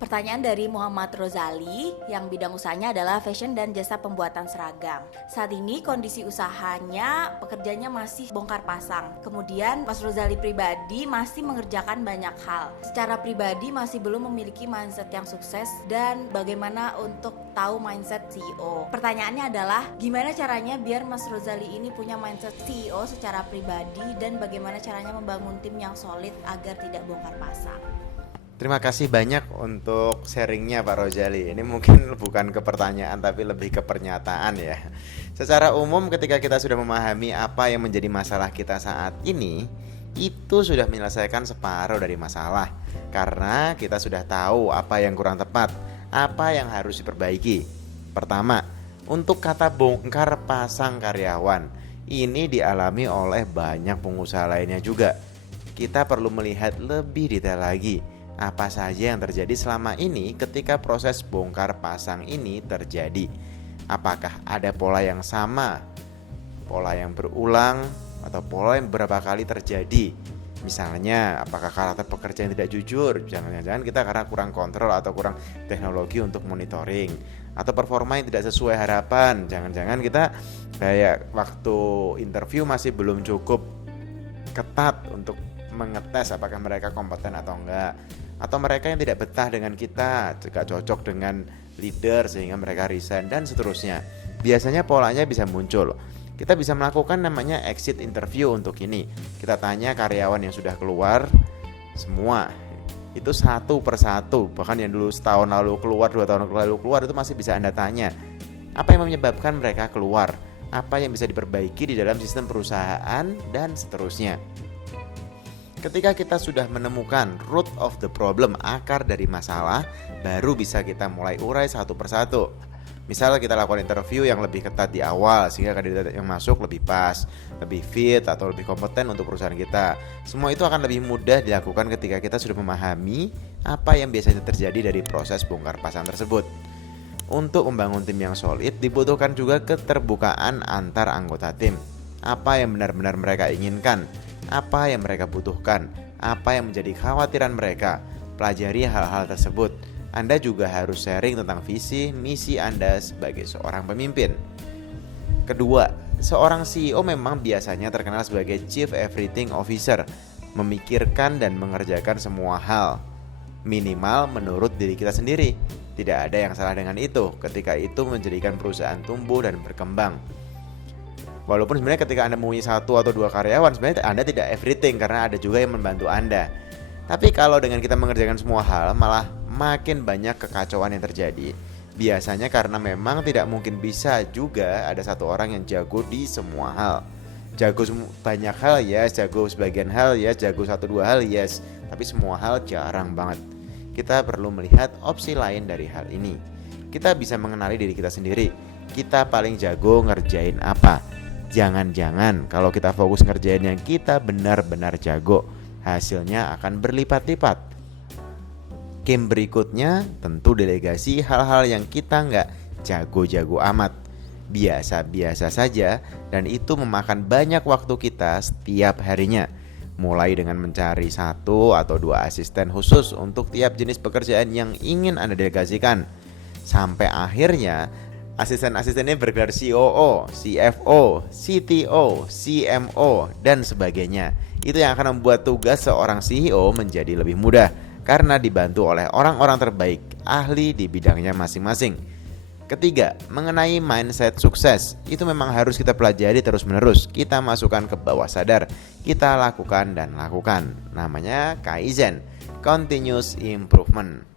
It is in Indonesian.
Pertanyaan dari Muhammad Rozali yang bidang usahanya adalah fashion dan jasa pembuatan seragam. Saat ini kondisi usahanya, pekerjanya masih bongkar pasang. Kemudian Mas Rozali pribadi masih mengerjakan banyak hal. Secara pribadi masih belum memiliki mindset yang sukses dan bagaimana untuk tahu mindset CEO. Pertanyaannya adalah gimana caranya biar Mas Rozali ini punya mindset CEO secara pribadi dan bagaimana caranya membangun tim yang solid agar tidak bongkar pasang. Terima kasih banyak untuk sharingnya Pak Rozali. Ini mungkin bukan ke pertanyaan tapi lebih ke pernyataan ya. Secara umum ketika kita sudah memahami apa yang menjadi masalah kita saat ini, itu sudah menyelesaikan separuh dari masalah. Karena kita sudah tahu apa yang kurang tepat, apa yang harus diperbaiki. Pertama, untuk kata bongkar pasang karyawan, ini dialami oleh banyak pengusaha lainnya juga. Kita perlu melihat lebih detail lagi apa saja yang terjadi selama ini ketika proses bongkar pasang ini terjadi. Apakah ada pola yang sama, pola yang berulang, atau pola yang beberapa kali terjadi? Misalnya, apakah karakter pekerja yang tidak jujur? Jangan-jangan kita karena kurang kontrol atau kurang teknologi untuk monitoring, atau performa yang tidak sesuai harapan. Jangan-jangan kita kayak waktu interview masih belum cukup ketat untuk mengetes apakah mereka kompeten atau enggak, atau mereka yang tidak betah dengan kita, tidak cocok dengan leader sehingga mereka resign dan seterusnya. Biasanya polanya bisa muncul. Kita bisa melakukan namanya exit interview untuk ini. Kita tanya karyawan yang sudah keluar semua, itu satu persatu, bahkan yang dulu setahun lalu keluar, 2 tahun lalu keluar, itu masih bisa Anda tanya. Apa yang menyebabkan mereka keluar? Apa yang bisa diperbaiki di dalam sistem perusahaan dan seterusnya. Ketika kita sudah menemukan root of the problem, akar dari masalah, baru bisa kita mulai urai satu persatu. Misal kita lakukan interview yang lebih ketat di awal sehingga kandidat yang masuk lebih pas, lebih fit atau lebih kompeten untuk perusahaan kita. Semua itu akan lebih mudah dilakukan ketika kita sudah memahami apa yang biasanya terjadi dari proses bongkar pasang tersebut. Untuk membangun tim yang solid dibutuhkan juga keterbukaan antar anggota tim. Apa yang benar-benar mereka inginkan, apa yang mereka butuhkan, apa yang menjadi kekhawatiran mereka. Pelajari hal-hal tersebut. Anda juga harus sharing tentang visi, misi Anda sebagai seorang pemimpin. Kedua, seorang CEO memang biasanya terkenal sebagai Chief Everything Officer, memikirkan dan mengerjakan semua hal. Minimal menurut diri kita sendiri. Tidak ada yang salah dengan itu ketika itu menjadikan perusahaan tumbuh dan berkembang. Walaupun sebenarnya ketika Anda mempunyai 1 atau 2 karyawan, sebenarnya Anda tidak everything karena ada juga yang membantu Anda. Tapi kalau dengan kita mengerjakan semua hal, malah makin banyak kekacauan yang terjadi. Biasanya karena memang tidak mungkin bisa juga ada satu orang yang jago di semua hal. Jago banyak hal yes, jago sebagian hal yes, jago 1-2 hal yes, tapi semua hal jarang banget. Kita perlu melihat opsi lain dari hal ini. Kita bisa mengenali diri kita sendiri. Kita paling jago ngerjain apa? Jangan-jangan kalau kita fokus ngerjain yang kita benar-benar jago, hasilnya akan berlipat-lipat. Game berikutnya tentu delegasi hal-hal yang kita nggak jago-jago amat, biasa-biasa saja, dan itu memakan banyak waktu kita setiap harinya. Mulai dengan mencari 1 atau 2 asisten khusus untuk tiap jenis pekerjaan yang ingin Anda delegasikan, sampai akhirnya asisten-asistennya bergelar COO, CFO, CTO, CMO, dan sebagainya. Itu yang akan membuat tugas seorang CEO menjadi lebih mudah karena dibantu oleh orang-orang terbaik, ahli di bidangnya masing-masing. Ketiga, mengenai mindset sukses. Itu memang harus kita pelajari terus-menerus. Kita masukkan ke bawah sadar. Kita lakukan dan lakukan. Namanya Kaizen, Continuous Improvement.